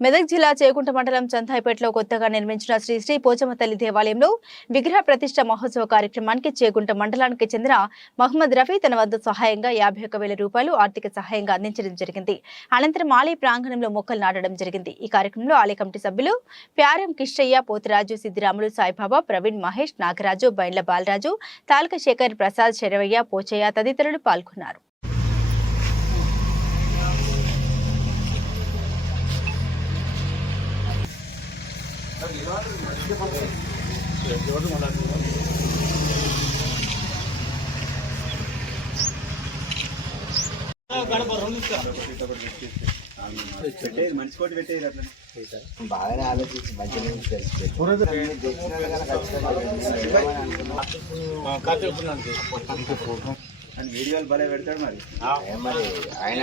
మెదక్ జిల్లా చేకుంట మండలం చందాయిపేటలో కొత్తగా నిర్మించిన శ్రీ శ్రీ పోచమ్మ తల్లి దేవాలయంలో విగ్రహ ప్రతిష్ట మహోత్సవ కార్యక్రమానికి చేకుంట మండలానికి చెందిన మహమ్మద్ రఫీ తన వద్ద సహాయంగా యాభై ఒక్క వేల రూపాయలు ఆర్థిక సహాయంగా అందించడం జరిగింది. అనంతరం ఆలయ ప్రాంగణంలో మొక్కలు నాటడం జరిగింది. ఈ కార్యక్రమంలో ఆలయ కమిటీ సభ్యులు ప్యారం కిష్టయ్య పోతురాజు సిద్దిరాములు సాయిబాబా ప్రవీణ్ మహేష్ నాగరాజు బైండ్ల బాలరాజు తాలక శేఖర్ ప్రసాద్ శరవయ్య పోచయ్య తదితరులు పాల్గొన్నారు. పెట్టేది మనిషి కోటి పెట్టేది అట్లా బాగానే ఆలోచించి మంచిగా అని వీడియోలు భలే పెడతాడు మరి మరి ఆయన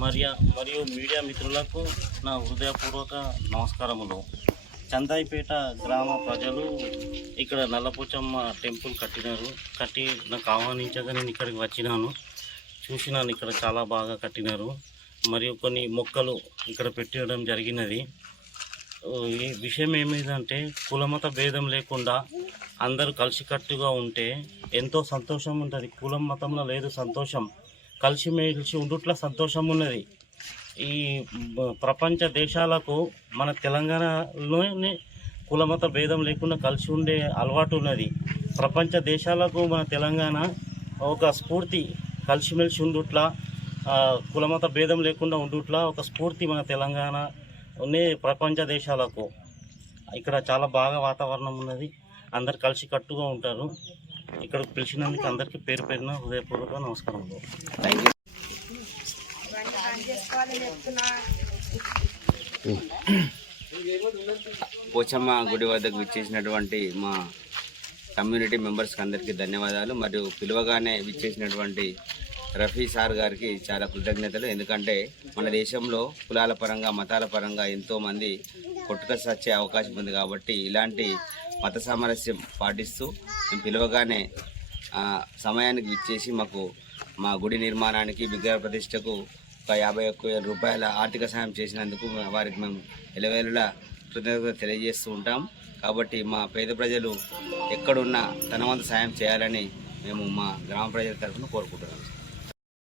మరియు మరియు మీడియా మిత్రులకు నా హృదయపూర్వక నమస్కారములు. చందాయిపేట గ్రామ ప్రజలు ఇక్కడ నల్లపోచమ్మ టెంపుల్ కట్టినారు. కట్టి నాకు ఆహ్వానించగా నేను ఇక్కడికి వచ్చినాను. చూసినాను ఇక్కడ చాలా బాగా కట్టినారు. మరియు కొన్ని మొక్కలు ఇక్కడ పెట్టడం జరిగినది. ఈ విషయం ఏమిటంటే కులమత భేదం లేకుండా అందరూ కలిసికట్టుగా ఉంటే ఎంతో సంతోషం ఉంటుంది. కులం మతంలో లేదు సంతోషం. కలిసిమెలిసి ఉండుట్ల సంతోషం ఉన్నది. ఈ ప్రపంచ దేశాలకు మన తెలంగాణలోనే కులమత భేదం లేకుండా కలిసి ఉండే అలవాటు ఉన్నది. ప్రపంచ దేశాలకు మన తెలంగాణ ఒక స్ఫూర్తి కలిసిమెలిసి ఉండుట్ల కులమత భేదం లేకుండా ఉండుట్ల ఒక స్ఫూర్తి మన తెలంగాణ ఉన్న ప్రపంచ దేశాలకు. ఇక్కడ చాలా బాగా వాతావరణం ఉన్నది. అందరు కలిసి కట్టుగా ఉంటారు. ఇక్కడ పిలిచినందుకు అందరికీ పేరు పేరున హృదయపూర్వక నమస్కారం. పోచమ్మ గుడి వద్దకు విచ్చేసినటువంటి మా కమ్యూనిటీ మెంబర్స్కి అందరికీ ధన్యవాదాలు. మరియు పిలువగానే విచ్చేసినటువంటి రఫీ సార్ గారికి చాలా కృతజ్ఞతలు. ఎందుకంటే మన దేశంలో కులాల పరంగా మతాల పరంగా ఎంతోమంది కొట్టుక సచ్చే అవకాశం ఉంది కాబట్టి ఇలాంటి మత సామరస్యం పాటిస్తూ మేము పిలవగానే సమయానికి విచ్చేసి మాకు మా గుడి నిర్మాణానికి విగ్రహ ప్రతిష్టకు ఒక యాభై ఒక్క వేల రూపాయల ఆర్థిక సాయం చేసినందుకు వారికి మేము ఎలవేలులా కృతజ్ఞత తెలియజేస్తూ ఉంటాం. కాబట్టి మా పేద ప్రజలు ఎక్కడున్నా తనవంత సాయం చేయాలని మేము మా గ్రామ ప్రజల తరఫున కోరుకుంటున్నాం.